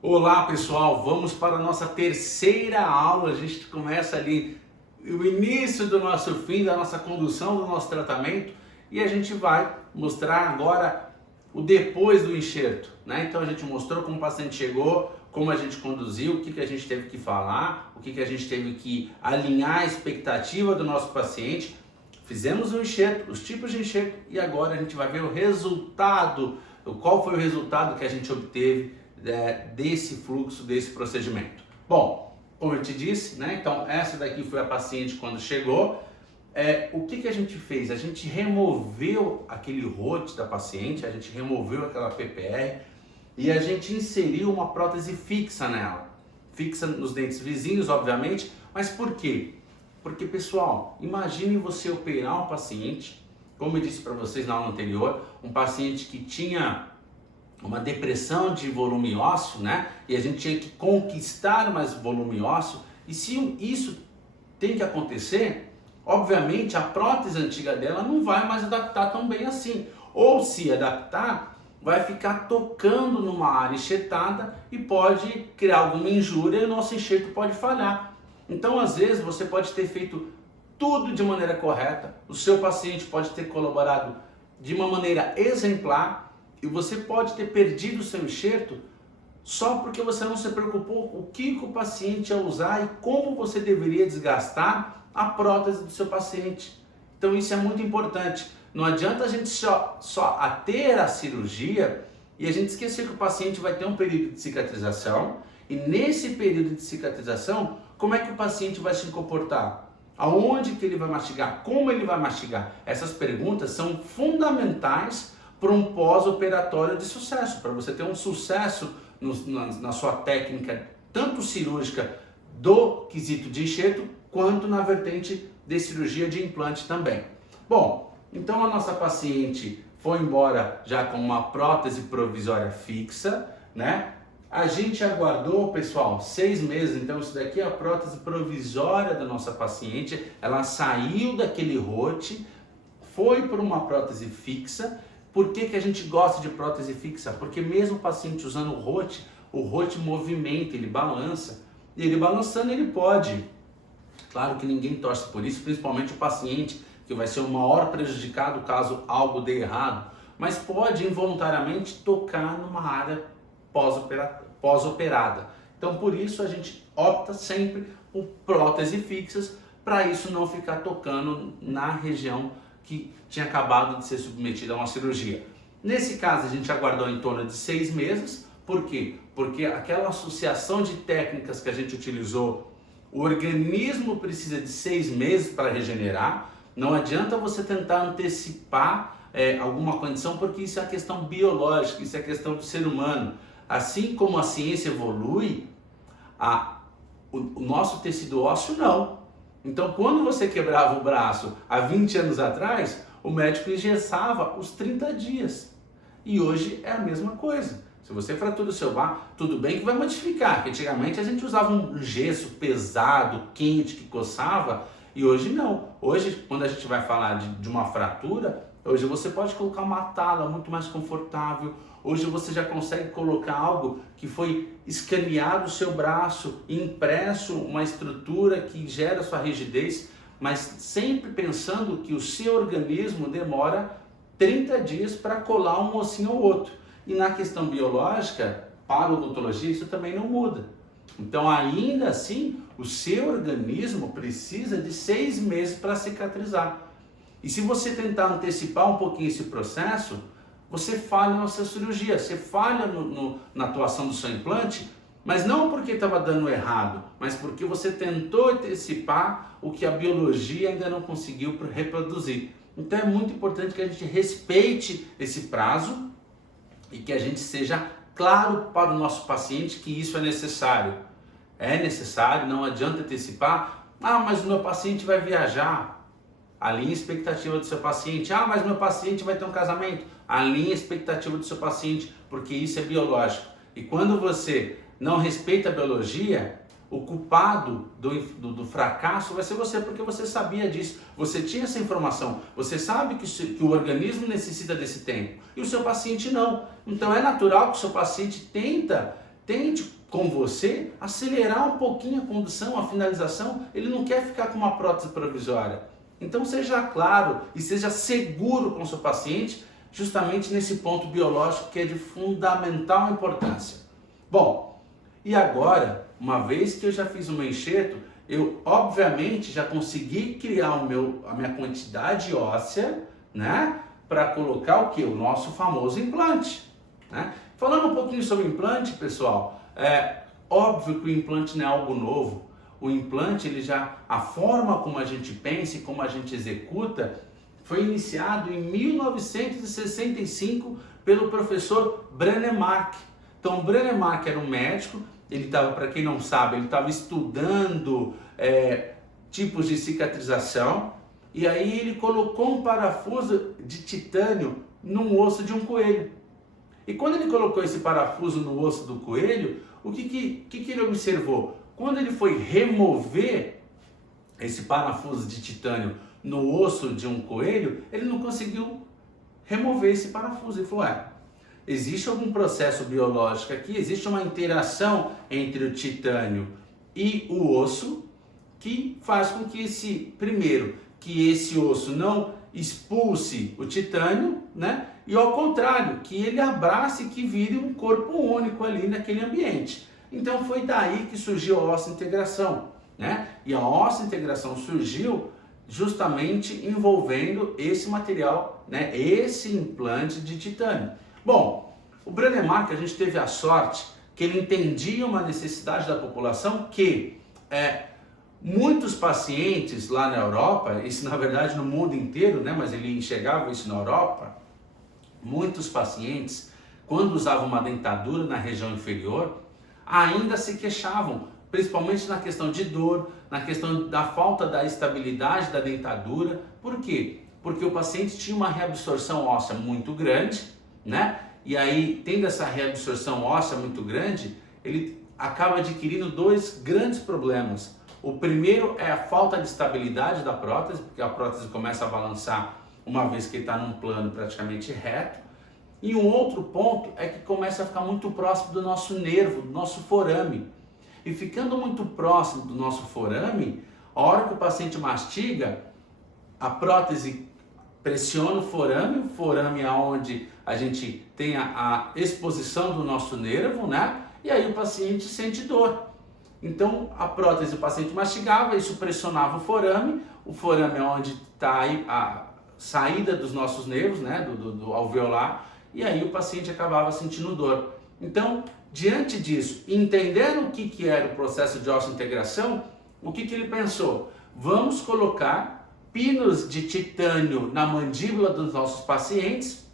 Olá pessoal, vamos para a nossa terceira aula. A gente começa ali o início do nosso fim, da nossa condução, do nosso tratamento, e a gente vai mostrar agora o depois do enxerto, né? Então a gente mostrou como o paciente chegou, como a gente conduziu, o que a gente teve que falar, o que a gente teve que alinhar a expectativa do nosso paciente. Fizemos o enxerto, os tipos de enxerto, e agora a gente vai ver o resultado, qual foi o resultado que a gente obteve desse fluxo, desse procedimento. Bom, como eu te disse, né? Então essa daqui foi a paciente quando chegou. O que a gente fez? A gente removeu aquele rote da paciente, a gente removeu aquela PPR e a gente inseriu uma prótese fixa nela. Fixa nos dentes vizinhos, obviamente, mas por quê? Porque, pessoal, imagine você operar um paciente, como eu disse para vocês na aula anterior, um paciente que tinha uma depressão de volume ósseo, né? E a gente tinha que conquistar mais volume ósseo. E se isso tem que acontecer, obviamente a prótese antiga dela não vai mais adaptar tão bem assim. Ou se adaptar, vai ficar tocando numa área enxertada e pode criar alguma injúria e o nosso enxerto pode falhar. Então, às vezes, você pode ter feito tudo de maneira correta, o seu paciente pode ter colaborado de uma maneira exemplar, e você pode ter perdido o seu enxerto só porque você não se preocupou o que o paciente ia usar e como você deveria desgastar a prótese do seu paciente. Então isso é muito importante. Não adianta a gente só ter a cirurgia e a gente esquecer que o paciente vai ter um período de cicatrização, e nesse período de cicatrização, como é que o paciente vai se comportar? Aonde que ele vai mastigar? Como ele vai mastigar? Essas perguntas são fundamentais para um pós-operatório de sucesso, para você ter um sucesso na sua técnica, tanto cirúrgica do quesito de enxerto, quanto na vertente de cirurgia de implante também. Bom, então a nossa paciente foi embora já com uma prótese provisória fixa, né? A gente aguardou, pessoal, 6 meses, então isso daqui é a prótese provisória da nossa paciente, ela saiu daquele rote, foi para uma prótese fixa. Por que a gente gosta de prótese fixa? Porque mesmo o paciente usando o rote movimenta, ele balança. E ele balançando, ele pode. Claro que ninguém torce por isso, principalmente o paciente, que vai ser o maior prejudicado caso algo dê errado. Mas pode involuntariamente tocar numa área pós-operada. Então por isso a gente opta sempre por próteses fixas, para isso não ficar tocando na região que tinha acabado de ser submetida a uma cirurgia. Nesse caso, a gente aguardou em torno de 6 meses. Por quê? Porque aquela associação de técnicas que a gente utilizou, o organismo precisa de 6 meses para regenerar. Não adianta você tentar antecipar alguma condição, porque isso é a questão biológica, isso é a questão do ser humano. Assim como a ciência evolui, o nosso tecido ósseo não. Então, quando você quebrava o braço há 20 anos atrás, o médico engessava os 30 dias. E hoje é a mesma coisa. Se você fratura o seu braço, tudo bem que vai modificar, porque antigamente a gente usava um gesso pesado, quente, que coçava, e hoje não. Hoje, quando a gente vai falar de uma fratura, hoje você pode colocar uma tala muito mais confortável. Hoje você já consegue colocar algo que foi escaneado o seu braço, impresso uma estrutura que gera sua rigidez, mas sempre pensando que o seu organismo demora 30 dias para colar um ossinho ou outro. E na questão biológica, para o odontologista, isso também não muda. Então, ainda assim, o seu organismo precisa de 6 meses para cicatrizar. E se você tentar antecipar um pouquinho esse processo, você falha na sua cirurgia, você falha na atuação do seu implante, mas não porque estava dando errado, mas porque você tentou antecipar o que a biologia ainda não conseguiu reproduzir. Então é muito importante que a gente respeite esse prazo e que a gente seja claro para o nosso paciente que isso é necessário. É necessário, não adianta antecipar. Mas o meu paciente vai viajar. Alinhe a expectativa do seu paciente. Mas meu paciente vai ter um casamento. Alinhe a expectativa do seu paciente, porque isso é biológico. E quando você não respeita a biologia, o culpado do fracasso vai ser você, porque você sabia disso. Você tinha essa informação. Você sabe que o organismo necessita desse tempo. E o seu paciente não. Então é natural que o seu paciente tenta tente com você acelerar um pouquinho a condução, a finalização. Ele não quer ficar com uma prótese provisória. Então seja claro e seja seguro com o seu paciente, justamente nesse ponto biológico que é de fundamental importância. Bom, e agora, uma vez que eu já fiz o meu enxerto, eu obviamente já consegui criar a minha quantidade óssea, né? Para colocar o que? O nosso famoso implante, né? Falando um pouquinho sobre o implante, pessoal, é óbvio que o implante não é algo novo. O implante, a forma como a gente pensa e como a gente executa, foi iniciado em 1965 pelo professor Brånemark. Então, Brånemark era um médico, ele estava, para quem não sabe, ele estava estudando tipos de cicatrização, e aí ele colocou um parafuso de titânio no osso de um coelho. E quando ele colocou esse parafuso no osso do coelho, o que ele observou? Quando ele foi remover esse parafuso de titânio no osso de um coelho, ele não conseguiu remover esse parafuso. Ele falou, existe algum processo biológico aqui, existe uma interação entre o titânio e o osso que faz com que esse osso não expulse o titânio, né? E ao contrário, que ele abrace e que vire um corpo único ali naquele ambiente. Então foi daí que surgiu a ossa-integração, né? E a ossa-integração surgiu justamente envolvendo esse material, né? Esse implante de titânio. Bom, o Brånemark, a gente teve a sorte que ele entendia uma necessidade da população que muitos pacientes lá na Europa, isso na verdade no mundo inteiro, né? Mas ele enxergava isso na Europa, muitos pacientes, quando usavam uma dentadura na região inferior, ainda se queixavam, principalmente na questão de dor, na questão da falta da estabilidade da dentadura. Por quê? Porque o paciente tinha uma reabsorção óssea muito grande, né? E aí, tendo essa reabsorção óssea muito grande, ele acaba adquirindo dois grandes problemas. O primeiro é a falta de estabilidade da prótese, porque a prótese começa a balançar uma vez que ele está num plano praticamente reto. E um outro ponto é que começa a ficar muito próximo do nosso nervo, do nosso forame. E ficando muito próximo do nosso forame, a hora que o paciente mastiga, a prótese pressiona o forame é onde a gente tem a exposição do nosso nervo, né? E aí o paciente sente dor. Então a prótese, o paciente mastigava, isso pressionava o forame é onde está a saída dos nossos nervos, né? do alveolar, e aí o paciente acabava sentindo dor. Então, diante disso, entendendo o que era o processo de osso-integração, o que ele pensou? Vamos colocar pinos de titânio na mandíbula dos nossos pacientes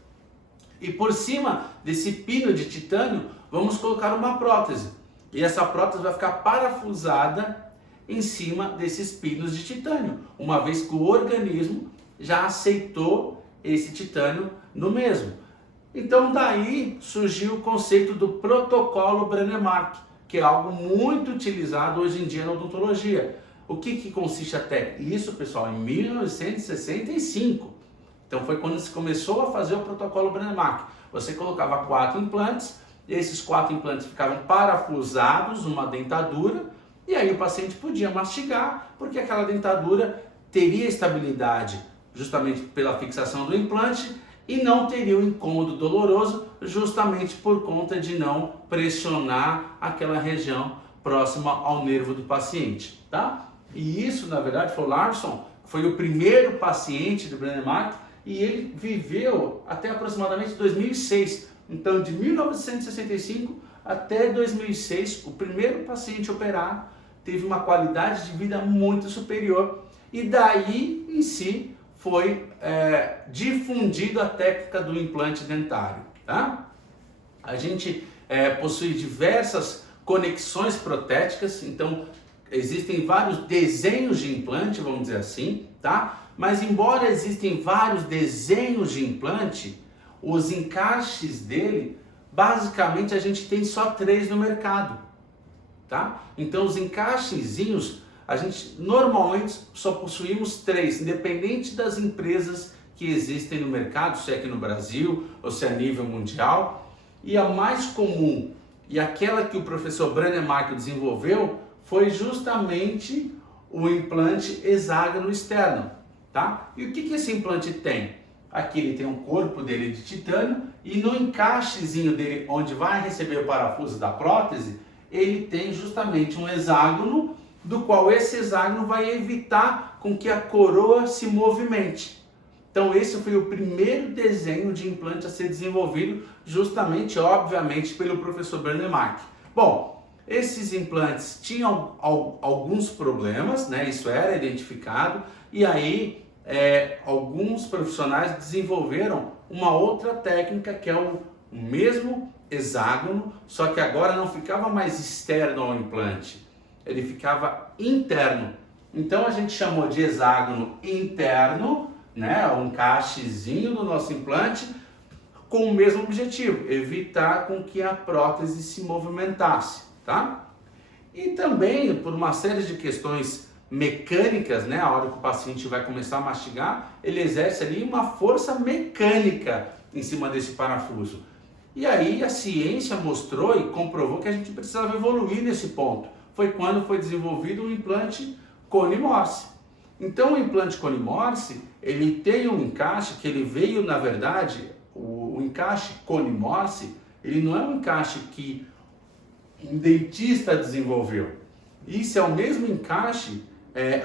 e por cima desse pino de titânio vamos colocar uma prótese. E essa prótese vai ficar parafusada em cima desses pinos de titânio, uma vez que o organismo já aceitou esse titânio no mesmo. Então daí surgiu o conceito do protocolo Brånemark, que é algo muito utilizado hoje em dia na odontologia. O que consiste até isso, pessoal? Em 1965. Então foi quando se começou a fazer o protocolo Brånemark. Você colocava 4 implantes, e esses 4 implantes ficavam parafusados numa dentadura, e aí o paciente podia mastigar, porque aquela dentadura teria estabilidade justamente pela fixação do implante e não teria um incômodo doloroso justamente por conta de não pressionar aquela região próxima ao nervo do paciente, tá? E isso, na verdade, foi o Larsson, foi o primeiro paciente do Brånemark e ele viveu até aproximadamente 2006. Então, de 1965 até 2006, o primeiro paciente operado teve uma qualidade de vida muito superior e daí em si foi difundido a técnica do implante dentário, tá? A gente possui diversas conexões protéticas, então existem vários desenhos de implante, vamos dizer assim, tá? Mas embora existem vários desenhos de implante, os encaixes dele, basicamente a gente tem só 3 no mercado, tá? Então os encaixezinhos, a gente normalmente só possuímos 3, independente das empresas que existem no mercado, se é aqui no Brasil ou se é a nível mundial. E a mais comum E aquela que o professor Brånemark desenvolveu foi justamente o implante hexágono externo, tá? E o que esse implante tem? Aqui ele tem um corpo dele de titânio e no encaixezinho dele, onde vai receber o parafuso da prótese, ele tem justamente um hexágono, do qual esse hexágono vai evitar com que a coroa se movimente. Então esse foi o primeiro desenho de implante a ser desenvolvido, justamente, obviamente, pelo professor Brånemark. Bom, esses implantes tinham alguns problemas, né? Isso era identificado, e aí alguns profissionais desenvolveram uma outra técnica que é o mesmo hexágono, só que agora não ficava mais externo ao implante, ele ficava interno. Então a gente chamou de hexágono interno, né, um encaixezinho do nosso implante com o mesmo objetivo, evitar com que a prótese se movimentasse, tá? E também por uma série de questões mecânicas, né, a hora que o paciente vai começar a mastigar, ele exerce ali uma força mecânica em cima desse parafuso. E aí a ciência mostrou e comprovou que a gente precisava evoluir nesse ponto. Foi quando foi desenvolvido o implante Cone-Morse. Então o implante Cone-Morse, ele tem um encaixe que ele veio, na verdade, o encaixe Cone-Morse, ele não é um encaixe que um dentista desenvolveu. Isso é o mesmo encaixe,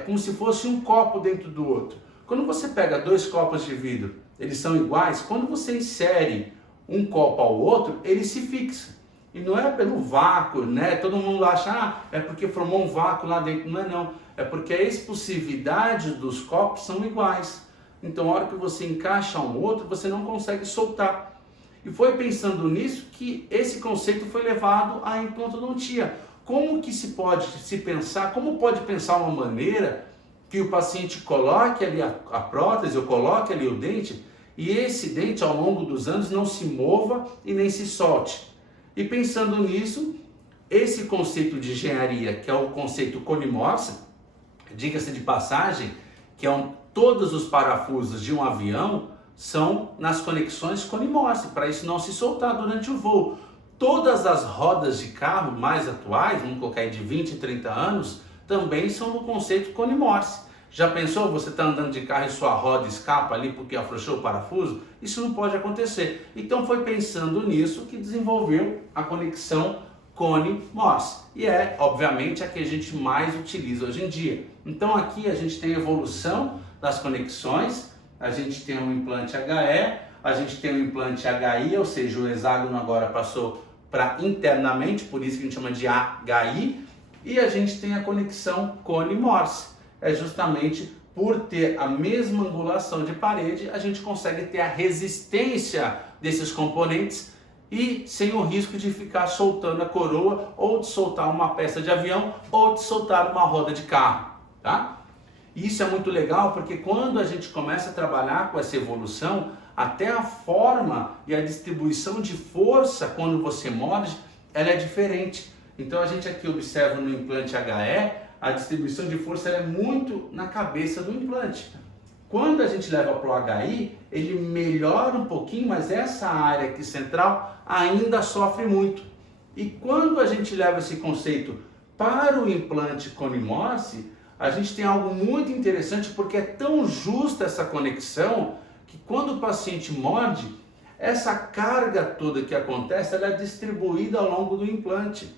como se fosse um copo dentro do outro. Quando você pega dois copos de vidro, eles são iguais, quando você insere um copo ao outro, ele se fixa. E não é pelo vácuo, né? Todo mundo acha, é porque formou um vácuo lá dentro. Não é não. É porque a expulsividade dos copos são iguais. Então, a hora que você encaixa um outro, você não consegue soltar. E foi pensando nisso que esse conceito foi levado à implantodontia. Como que se pode se pensar, como pode pensar uma maneira que o paciente coloque ali a prótese, ou coloque ali o dente, e esse dente ao longo dos anos não se mova e nem se solte. E pensando nisso, esse conceito de engenharia, que é o conceito Cone-Morse, diga-se de passagem, que todos os parafusos de um avião são nas conexões Cone-Morse, para isso não se soltar durante o voo. Todas as rodas de carro mais atuais, vamos colocar aí de 20 e 30 anos, também são no conceito Cone-Morse. Já pensou, você está andando de carro e sua roda escapa ali porque afrouxou o parafuso? Isso não pode acontecer. Então foi pensando nisso que desenvolveu a conexão Cone-Morse. E é, obviamente, a que a gente mais utiliza hoje em dia. Então aqui a gente tem a evolução das conexões, a gente tem um implante HE, a gente tem um implante HI, ou seja, o hexágono agora passou para internamente, por isso que a gente chama de HI, e a gente tem a conexão Cone-Morse. É justamente por ter a mesma angulação de parede, a gente consegue ter a resistência desses componentes e sem o risco de ficar soltando a coroa, ou de soltar uma peça de avião, ou de soltar uma roda de carro, tá? Isso é muito legal porque quando a gente começa a trabalhar com essa evolução, até a forma e a distribuição de força quando você morde, ela é diferente. Então a gente aqui observa no implante HE, a distribuição de força é muito na cabeça do implante. Quando a gente leva para o HI, ele melhora um pouquinho, mas essa área aqui central ainda sofre muito. E quando a gente leva esse conceito para o implante Cone-Morse, a gente tem algo muito interessante, porque é tão justa essa conexão, que quando o paciente morde, essa carga toda que acontece, ela é distribuída ao longo do implante.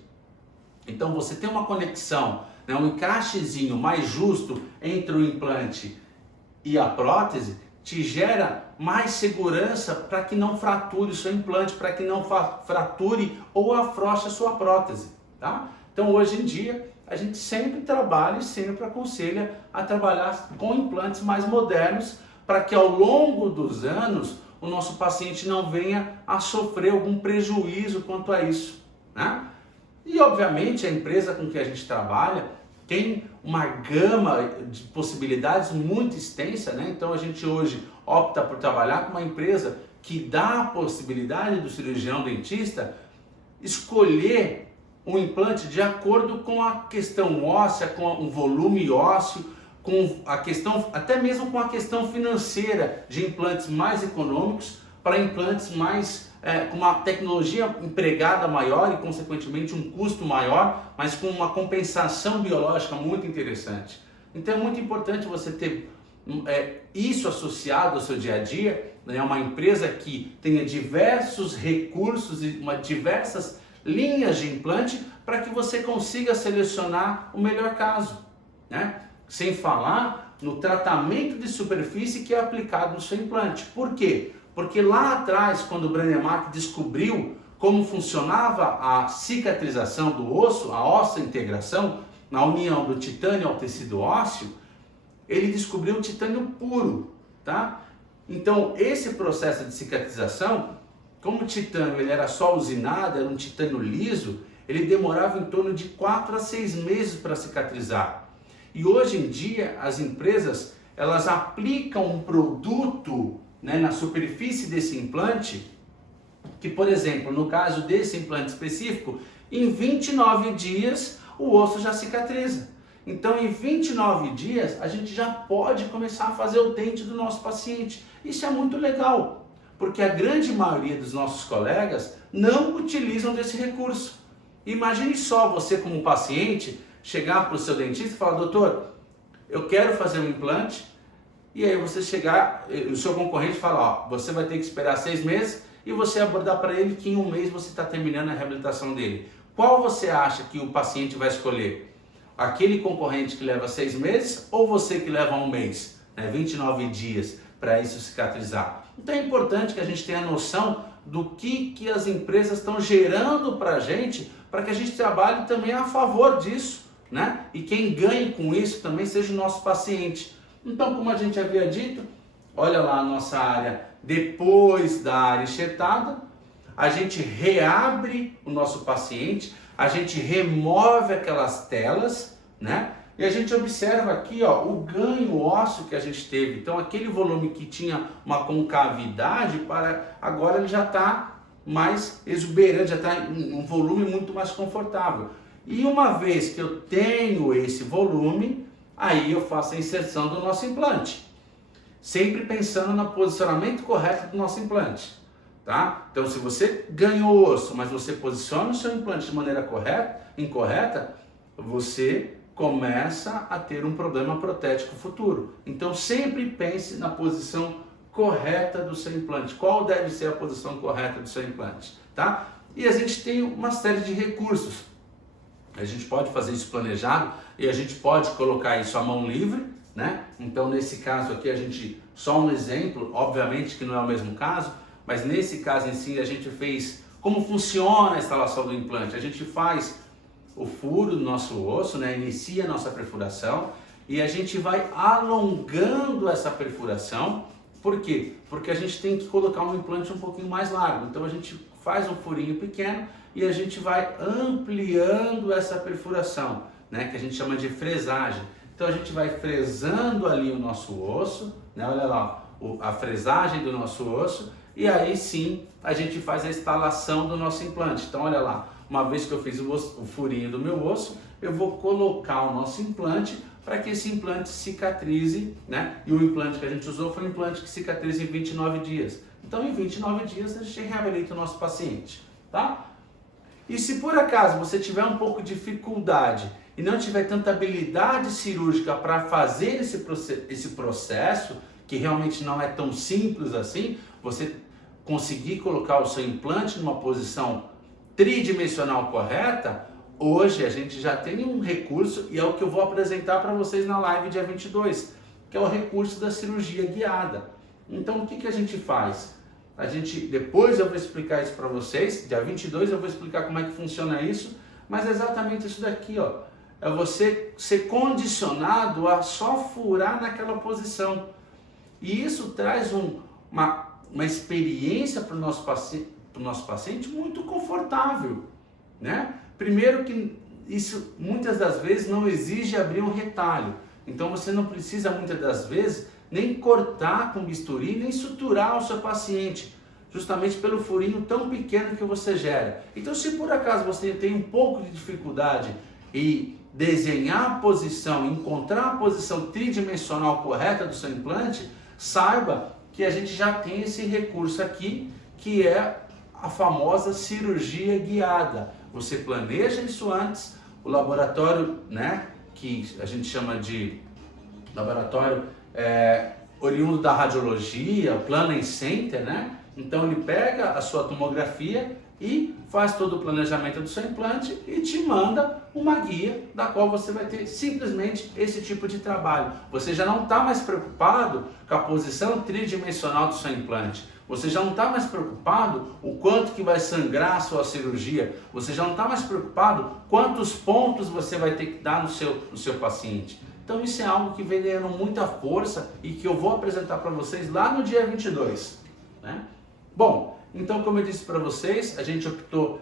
Então você tem uma conexão, né, um encaixezinho mais justo entre o implante e a prótese, te gera mais segurança para que não frature o seu implante, para que não frature ou afrouxe a sua prótese, tá? Então hoje em dia a gente sempre trabalha e sempre aconselha a trabalhar com implantes mais modernos, para que ao longo dos anos o nosso paciente não venha a sofrer algum prejuízo quanto a isso, né? E obviamente a empresa com que a gente trabalha tem uma gama de possibilidades muito extensa, né? Então a gente hoje opta por trabalhar com uma empresa que dá a possibilidade do cirurgião dentista escolher um implante de acordo com a questão óssea, com o volume ósseo, com a questão, até mesmo com a questão financeira, de implantes mais econômicos para implantes mais com uma tecnologia empregada maior e, consequentemente, um custo maior, mas com uma compensação biológica muito interessante. Então é muito importante você ter isso associado ao seu dia a dia, né? Uma empresa que tenha diversos recursos e diversas linhas de implante para que você consiga selecionar o melhor caso, né? Sem falar no tratamento de superfície que é aplicado no seu implante. Por quê? Porque lá atrás, quando o Brånemark descobriu como funcionava a cicatrização do osso, a osso-integração, na união do titânio ao tecido ósseo, ele descobriu o titânio puro, tá? Então, esse processo de cicatrização, como o titânio ele era só usinado, era um titânio liso, ele demorava em torno de 4 a 6 meses para cicatrizar. E hoje em dia, as empresas, elas aplicam um produto, né, na superfície desse implante, que, por exemplo, no caso desse implante específico, em 29 dias o osso já cicatriza. Então, em 29 dias, a gente já pode começar a fazer o dente do nosso paciente. Isso é muito legal, porque a grande maioria dos nossos colegas não utilizam desse recurso. Imagine só você como paciente chegar para o seu dentista e falar: doutor, eu quero fazer um implante. E aí você chegar, o seu concorrente fala: ó, você vai ter que esperar 6 meses, e você abordar para ele que em 1 mês você está terminando a reabilitação dele. Qual você acha que o paciente vai escolher? Aquele concorrente que leva 6 meses ou você que leva 1 mês, né, 29 dias para isso cicatrizar? Então é importante que a gente tenha noção do que as empresas estão gerando para que a gente trabalhe também a favor disso, né? E quem ganhe com isso também seja o nosso paciente. Então, como a gente havia dito, olha lá a nossa área depois da área enxertada, a gente reabre o nosso paciente, a gente remove aquelas telas, né? E a gente observa aqui, ó, o ganho ósseo que a gente teve. Então, aquele volume que tinha uma concavidade, agora ele já está mais exuberante, já está em um volume muito mais confortável. E uma vez que eu tenho esse volume, aí eu faço a inserção do nosso implante, sempre pensando no posicionamento correto do nosso implante, tá? Então, se você ganhou osso, mas você posiciona o seu implante de maneira incorreta, você começa a ter um problema protético futuro. Então, sempre pense na posição correta do seu implante. Qual deve ser a posição correta do seu implante, tá? E a gente tem uma série de recursos. A gente pode fazer isso planejado e a gente pode colocar isso à mão livre, né? Então, nesse caso aqui, só um exemplo, obviamente que não é o mesmo caso, mas nesse caso em si, a gente fez como funciona a instalação do implante. A gente faz o furo do nosso osso, né? Inicia a nossa perfuração e a gente vai alongando essa perfuração. Por quê? Porque a gente tem que colocar um implante um pouquinho mais largo. Então, a gente faz um furinho pequeno e a gente vai ampliando essa perfuração, né, que a gente chama de fresagem. Então a gente vai fresando ali o nosso osso, né, olha lá, a fresagem do nosso osso, e aí sim a gente faz a instalação do nosso implante. Então olha lá, uma vez que eu fiz o furinho do meu osso, eu vou colocar o nosso implante para que esse implante cicatrize, né? E o implante que a gente usou foi um implante que cicatriza em 29 dias. Então em 29 dias a gente reabilita o nosso paciente, tá? E se por acaso você tiver um pouco de dificuldade e não tiver tanta habilidade cirúrgica para fazer esse processo, que realmente não é tão simples assim, você conseguir colocar o seu implante numa posição tridimensional correta, hoje a gente já tem um recurso e é o que eu vou apresentar para vocês na live dia 22, que é o recurso da cirurgia guiada. Então o que a gente faz? Depois eu vou explicar isso para vocês, dia 22 eu vou explicar como é que funciona isso, mas é exatamente isso daqui, ó. É você ser condicionado a só furar naquela posição. E isso traz uma experiência para o nosso paciente muito confortável, né? Primeiro que isso muitas das vezes não exige abrir um retalho. Então você não precisa muitas das vezes nem cortar com bisturi, nem suturar o seu paciente, justamente pelo furinho tão pequeno que você gera. Então, se por acaso você tem um pouco de dificuldade em desenhar a posição, encontrar a posição tridimensional correta do seu implante, saiba que a gente já tem esse recurso aqui, que é a famosa cirurgia guiada. Você planeja isso antes, o laboratório, né, que a gente chama de laboratório oriundo da radiologia, o Planning Center, né? Então ele pega a sua tomografia e faz todo o planejamento do seu implante e te manda uma guia da qual você vai ter simplesmente esse tipo de trabalho. Você já não está mais preocupado com a posição tridimensional do seu implante. Você já não está mais preocupado o quanto que vai sangrar a sua cirurgia. Você já não está mais preocupado quantos pontos você vai ter que dar no seu paciente. Então isso é algo que vem ganhando muita força e que eu vou apresentar para vocês lá no dia 22. Né? Bom, então como eu disse para vocês, a gente optou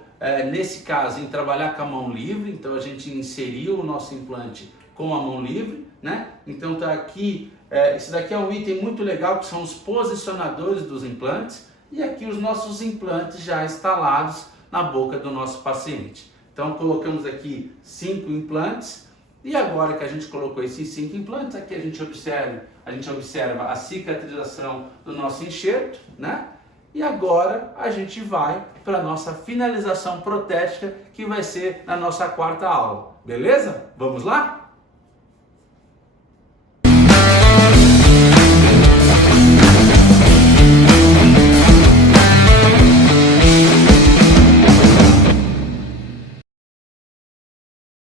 nesse caso em trabalhar com a mão livre, então a gente inseriu o nosso implante com a mão livre, né? Então tá aqui, esse daqui é um item muito legal que são os posicionadores dos implantes e aqui os nossos implantes já instalados na boca do nosso paciente. Então colocamos aqui 5 implantes e agora que a gente colocou esses 5 implantes, aqui a gente observa a cicatrização do nosso enxerto, né? E agora a gente vai para a nossa finalização protética, que vai ser na nossa 4ª aula. Beleza? Vamos lá?